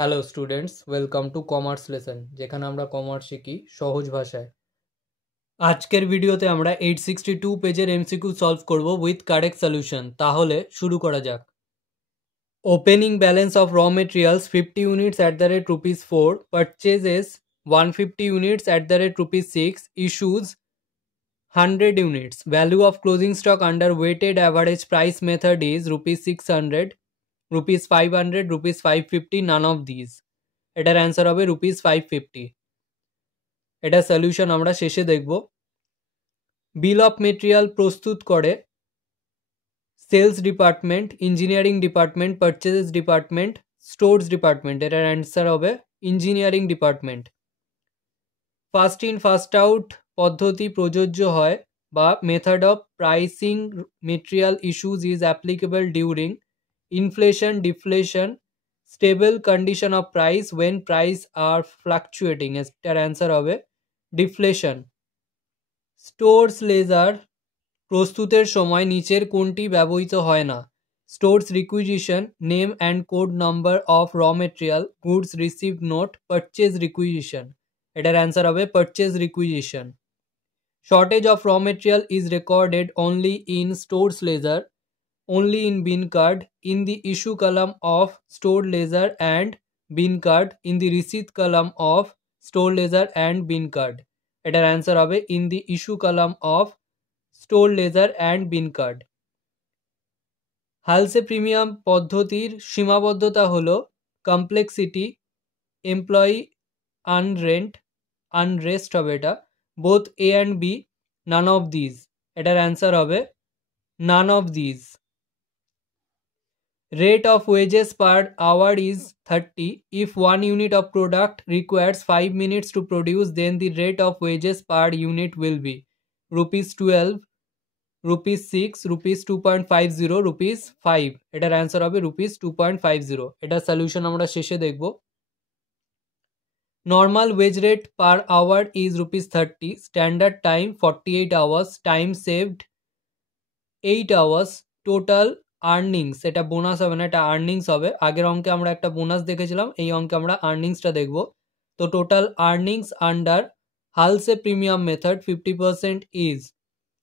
Hello students, welcome to commerce lesson, যেখানে আমরা commerce শিখি সহজ ভাষায়। আজকের ভিডিওতে আমরা 862 পেজের এমসিকিউ সলভ করব উইথ কারেক্ট সলিউশন। তাহলে শুরু করা যাক। Opening balance of raw materials 50 units at the rate ₹4, পারচেজেস 150 units at the rate ₹6, issues 100 units. Value of closing stock under weighted average price method is ₹600, ₹500, ₹550, none of these. এটার answer হবে ₹550। এটা solution আমরা শেষে দেখব। বিল অফ মেটেরিয়াল প্রস্তুত করে sales department, engineering department, purchases department, stores department. এটার answer হবে engineering department. First in first out পদ্ধতি প্রযোজ্য হয় বা method of pricing material issues is applicable during inflation, deflation, stable condition of price, when price are fluctuating. এটার answer হবে deflation. Stores ledger প্রস্তুতের সময় নিচের কোনটি ব্যবহৃত হয় না? Stores requisition, name and code number of raw material, goods received note, purchase requisition. এটার অ্যান্সার হবে purchase requisition. Shortage of raw material is recorded only in stores ledger, only in bin card, in the issue column of store ledger and bin card, in the receipt column of store ledger and bin card. এটার answer হবে in the issue column of store ledger and bin card. Halsey premium পদ্ধতির সীমাবদ্ধতা হলো complexity, employee unrest হবে এটা, both A and B, none of these. এটার answer হবে none of these. Rate of wages per hour is 30. If 1 unit of product requires 5 minutes to produce, then the rate of wages per unit will be ₹12, ₹6, ₹2.50, ₹5. এটার answer হবে ₹2.50। এটার solution আমরা শেষে দেখব। Normal wage rate per hour is ₹30, standard time 48 hours, time saved 8 hours, total earnings, এটা bonus হবে না, এটা আর্নিংস হবে। আগের অঙ্কে আমরা একটা বোনাস দেখেছিলাম, এই অঙ্কে আমরা আর্নিংসটা দেখব। তো total earnings under Halsey premium method 50% is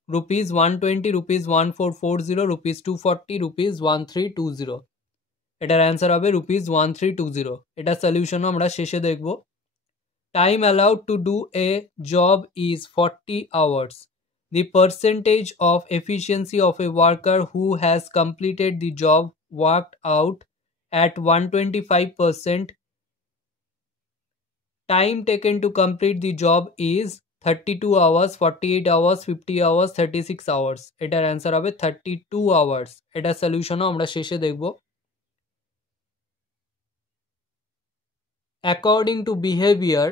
₹120, ₹1440, ₹240, ₹1320। এটার অ্যান্সার হবে ₹1320। এটা সলিউশনও আমরা শেষে দেখব। Time allowed to do a job is 40 hours. The percentage of efficiency of a worker who has completed the job worked out at 125%. Time taken to complete the job is 32 hours, 48 hours, 50 hours, 36 hours. এটার answer হবে 32 hours। এটা সলিউশনও আমরা শেষে দেখব। According to behavior,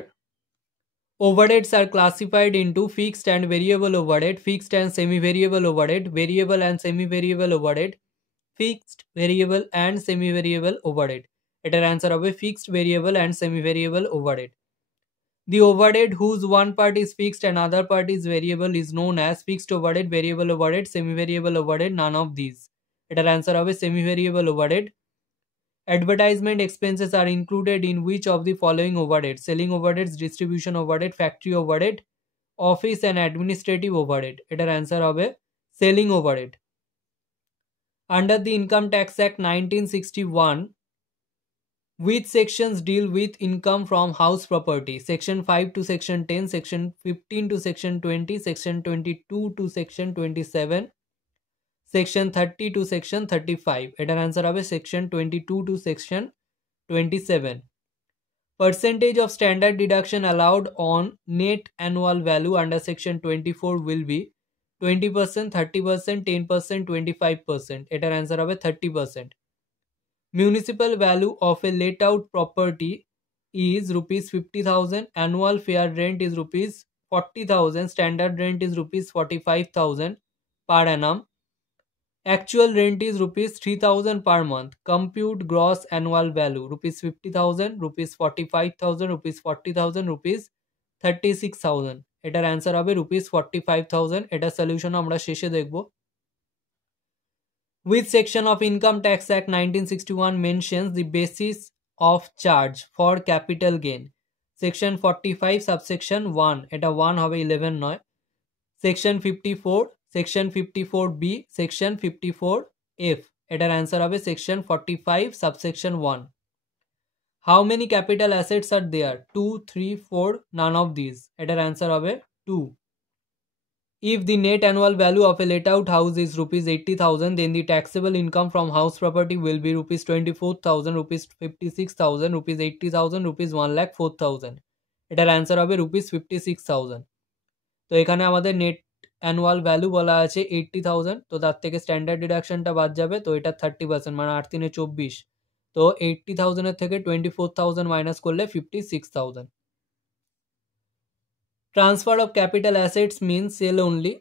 overheads are classified into fixed and variable overhead, fixed and semi-variable overhead, variable and semi-variable overhead, fixed, variable and semi-variable overhead. এটার answer হবে fixed, variable and semi-variable overhead. The overhead whose one part is fixed and other part is variable is known as fixed overhead, variable overhead, semi-variable overhead, none of these. এটার answer হবে semi-variable overhead. Advertisement expenses are included in which of the following overhead? Selling overheads, distribution overhead, factory overhead, office and administrative overhead. এটার answer হবে selling overhead. Under the Income Tax Act 1961, which sections deal with income from house property? Section 5 to section 10, section 15 to section 20, section 22 to section 27, section 30 to section 35. এটার answer হবে section 22 to section 27. Percentage of standard deduction allowed on net annual value under section 24 will be 20%, 30%, 10%, 25%. এটার answer হবে 30%. Municipal value of a let out property is ₹50,000, annual fair rent is ₹40,000, standard rent is ₹45,000 per annum, actual rent is ₹3,000 per month. Compute gross annual value ₹50,000, ₹45,000, ₹40,000, ₹36,000. এটার answer হবে ₹45,000। এটা solution আমরা শেষে দেখব। Which section of Income Tax Act 1961 mentions the basis of charge for capital gain. Section 45 subsection 1 এটা 1 হবে 11 নয়. Section 54, Section 54B, Section 54F এটার অ্যান্সার হবে Section 45 subsection 1. How many capital assets are there? 2, 3, 4, none of these. এটার answer হবে 2. If the net annual value of a let out house is rupees 80,000, then the taxable income from house property will be rupees 24,000, rupees 56,000, rupees 80,000, rupees 1,04,000. এটার answer হবে rupees 56,000. তো এখানে আমাদের net annual value বলা আছে 80,000, তো তার থেকে স্ট্যান্ডার্ড ডিডাকশনটা বাদ যাবে, তো এটা 30%, মানে 8 3 24, তো 80,000 এর থেকে 24,000 মাইনাস করলে 56,000. Transfer of capital assets means sale only,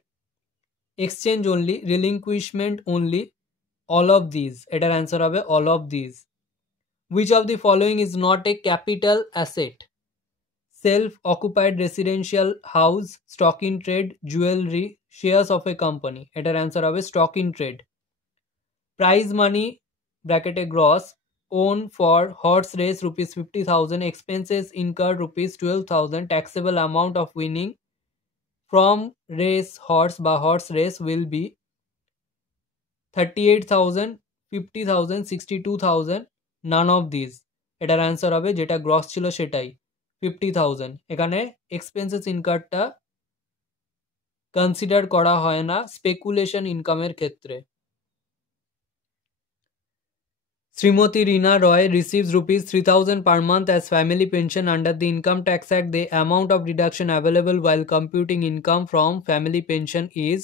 exchange only, relinquishment only, all of these. এটার অ্যান্সার হবে all of these. Which of the following is not a capital asset? Self-occupied residential house, stock in trade, jewelry, shares of a company. এটার answer হবে stock in trade. Prize money bracket gross own for horse race rupees 50,000, expenses incurred rupees 12,000, taxable amount of winning from race horse বা horse race will be 38,000, 50,000, 62,000, none of these. এটার answer হবে যেটা gross ছিল সেটাই 50,000. এখানে expenses ইনকারটা consider করা হয় না স্পেকুলেশন ইনকামের ক্ষেত্রে. Srimati Reena Roy receives rupees 3,000 per month as family pension under the Income Tax Act. The amount of deduction available while computing income from family pension is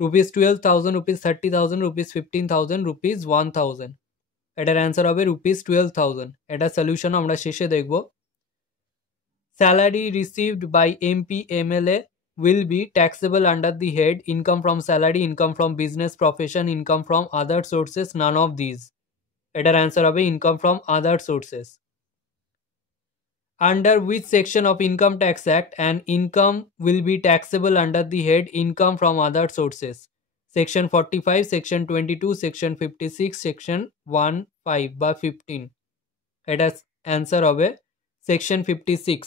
rupees 12,000, rupees 30,000, rupees 15,000, rupees 1,000. এটার answer হবে rupees 12,000. এটা solution আমরা শেষে দেখব. Salary received by MP MLA will be taxable under the head income from salary, income from business profession, income from other sources, none of these. এটার answer হবে income from other sources. Under which section of income tax act and income will be taxable under the head income from other sources? Section 45, section 22, section 56, section 15 বা 15. এটার answer হবে section 56.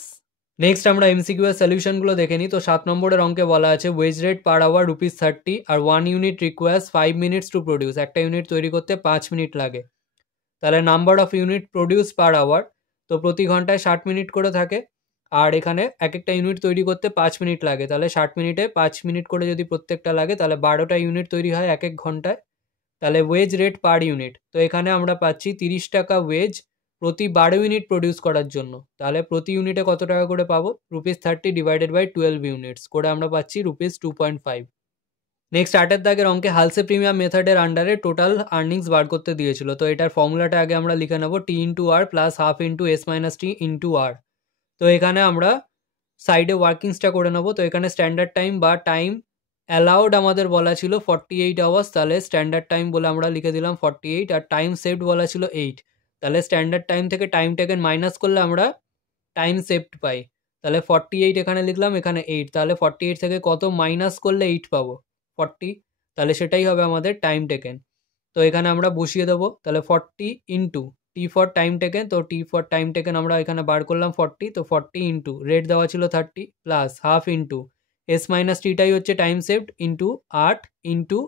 Next আমরা MCQ এর সলিউশনগুলো দেখে নিই. তো 7 নম্বরের অঙ্কে বলা আছে wage rate per hour rupees 30 আর 1 unit requires 5 minutes to produce. একটা ইউনিট তৈরি করতে 5 মিনিট লাগে. তাহলে number of unit produce per hour, তো প্রতি ঘন্টায় 60 মিনিট করে থাকে, আর এখানে এক একটা ইউনিট তৈরি করতে 5 মিনিট লাগে. তাহলে 60 মিনিটে 5 মিনিট করে যদি প্রত্যেকটা লাগে তাহলে 12টা ইউনিট তৈরি হয় এক এক ঘন্টায়. তাহলে ওয়েজ রেট পার ইউনিট, তো এখানে আমরা পাচ্ছি 30 টাকা ওয়েজ প্রতি 12 ইউনিট প্রডিউস করার জন্য. তাহলে প্রতি ইউনিটে কত টাকা করে পাবো? রুপিস 30 ডিভাইডেড বাই 12 ইউনিটস করে আমরা পাচ্ছি রুপিস 2.5. নেক্সট 8 দাগের অঙ্কে হালসে প্রিমিয়াম মেথডের আন্ডারে টোটাল আর্নিংস বার করতে দিয়েছিল. তো এটার ফর্মুলাটা আগে আমরা লিখে নেব T into R plus half into S minus T into R. তো এখানে আমরা সাইডে ওয়ার্কিংসটা করে নেব. তো এখানে স্ট্যান্ডার্ড টাইম বা টাইম অ্যালাউড আমাদের বলা ছিল 48 আওয়ার্স, তাহলে স্ট্যান্ডার্ড টাইম বলে আমরা লিখে দিলাম 48, আর টাইম সেভড বলা ছিল 8. তাহলে স্ট্যান্ডার্ড টাইম থেকে টাইম টেকেন মাইনাস করলে আমরা টাইম সেভড পাই. তাহলে 48 এখানে লিখলাম, এখানে 8, তাহলে 48 থেকে কত মাইনাস করলে 8 পাবো? 40. তাহলে সেটাই হবে আমাদের টাইম টেকেন. তো এখানে আমরা বসিয়ে দেবো. তাহলে 40 into T for time taken, তো টি ফর টাইম টেকেন আমরা এখানে বার করলাম 40, তো 40 ইন্টু রেট দেওয়া ছিল 30 plus half into S minus টিটাই হচ্ছে time saved into 8 into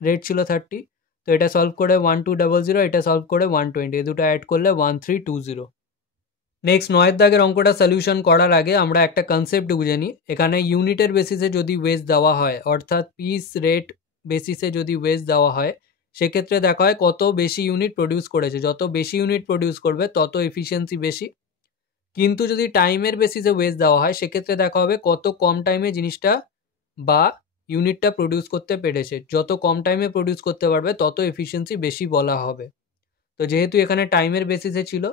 rate ছিল 30. তো এটা সলভ করে 1200, এটা সলভ করে 120, এই দুটো অ্যাড করলে 1320. নেক্সট 9 দাগের অঙ্কটা সলিউশন করার আগে আমরা একটা কনসেপ্ট বুঝে নিই. এখানে ইউনিটের বেসিসে যদি ওয়েজ দেওয়া হয়, অর্থাৎ পিস রেট বেসিসে যদি ওয়েজ দেওয়া হয়, সেক্ষেত্রে দেখা হয় কত বেশি ইউনিট প্রডিউস করেছে. যত বেশি ইউনিট প্রডিউস করবে তত এফিসিয়েন্সি বেশি. কিন্তু যদি টাইমের বেসিসে ওয়েজ দেওয়া হয় সেক্ষেত্রে দেখা হবে কত কম টাইমে জিনিসটা বা ইউনিটটা প্রডিউস করতে পেরেছে. যত কম টাইমে প্রডিউস করতে পারবে তত এফিসিয়েন্সি বেশি বলা হবে. তো যেহেতু এখানে টাইমের বেসিসে ছিল,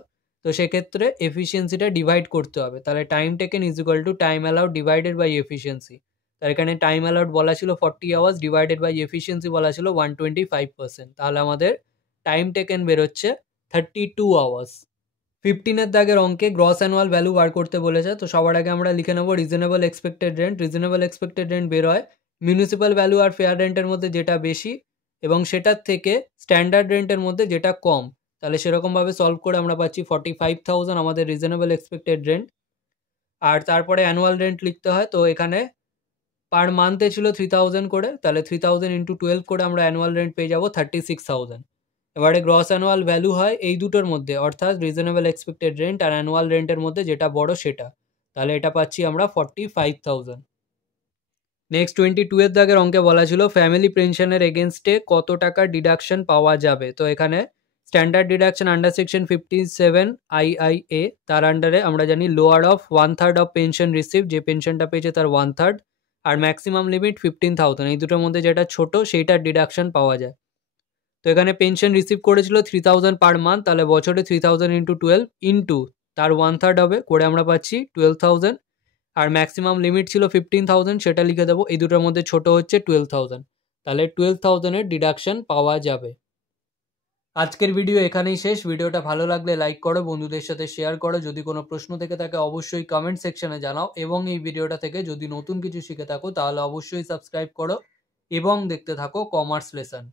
তো সেক্ষেত্রে এফিসিয়েন্সিটা ডিভাইড করতে হবে. তাহলে time taken is equal to time allowed divided by efficiency. তার এখানে টাইম অ্যালাউড বলা ছিল 40 আওয়ার্স ডিভাইডেড বাই এফিসিয়েন্সি বলা ছিল 125%. তাহলে আমাদের টাইম টেকেন বেরোচ্ছে 32 আওয়ার্স. 15 দাগের অঙ্কে গ্রস অ্যানুয়াল ভ্যালু বার করতে বলেছে. তো সবার আগে আমরা লিখে নেব reasonable expected rent. Reasonable expected rent বের হয় মিউনিসিপ্যাল ভ্যালু আর ফেয়ার রেন্টের মধ্যে যেটা বেশি এবং সেটার থেকে স্ট্যান্ডার্ড রেন্টের মধ্যে যেটা কম. তাহলে সেরকমভাবে সলভ করে আমরা পাচ্ছি 45,000 আমাদের রিজনেবল এক্সপেক্টেড রেন্ট। আর তারপরে অ্যানুয়াল রেন্ট লিখতে হয়, তো এখানে পার মান্থে ছিল 3,000 করে, তাহলে 3,000 ইন্টু 12 করে আমরা অ্যানুয়াল রেন্ট পেয়ে যাবো 36,000। এবারে গ্রস অ্যানুয়াল ভ্যালু হয় এই দুটোর মধ্যে, অর্থাৎ রিজনেবল এক্সপেক্টেড রেন্ট আর অ্যানুয়াল রেন্টের মধ্যে যেটা বড় সেটা, তাহলে এটা পাচ্ছি আমরা 45,000। নেক্সট 22 দাগের অঙ্কে বলা ছিল ফ্যামিলি পেনশনের এগেনস্টে কত টাকা ডিডাকশন পাওয়া যাবে। তো এখানে standard deduction under section 57 IIA, তার আন্ডারে আমরা জানি lower of 1/3 of pension receive, যে পেনশনটা পেয়েছে তার 1/3, আর ম্যাক্সিমাম লিমিট 15,000, এই দুটোর মধ্যে যেটা ছোট সেইটার ডিডাকশন পাওয়া যায়। তো এখানে পেনশন রিসিভ করেছিল 3,000 পার মান্থ, তাহলে বছরে 3,000 ইন্টু 12 ইন্টু তার 1/3 হবে করে আমরা পাচ্ছি 12,000, আর ম্যাক্সিমাম লিমিট ছিল 15,000, সেটা লিখে দেবো। এই দুটোর মধ্যে ছোট হচ্ছে 12,000, তাহলে 12,000-এর ডিডাকশন পাওয়া যাবে। আজকের ভিডিও এখানেই শেষ। ভিডিওটা ভালো লাগলে লাইক করো, বন্ধুদের সাথে শেয়ার করো। যদি কোনো প্রশ্ন থেকে থাকে অবশ্যই কমেন্ট সেকশনে জানাও, এবং এই ভিডিওটা থেকে যদি নতুন কিছু শিখে থাকো তাহলে অবশ্যই সাবস্ক্রাইব করো এবং দেখতে থাকো কমার্স লেসন।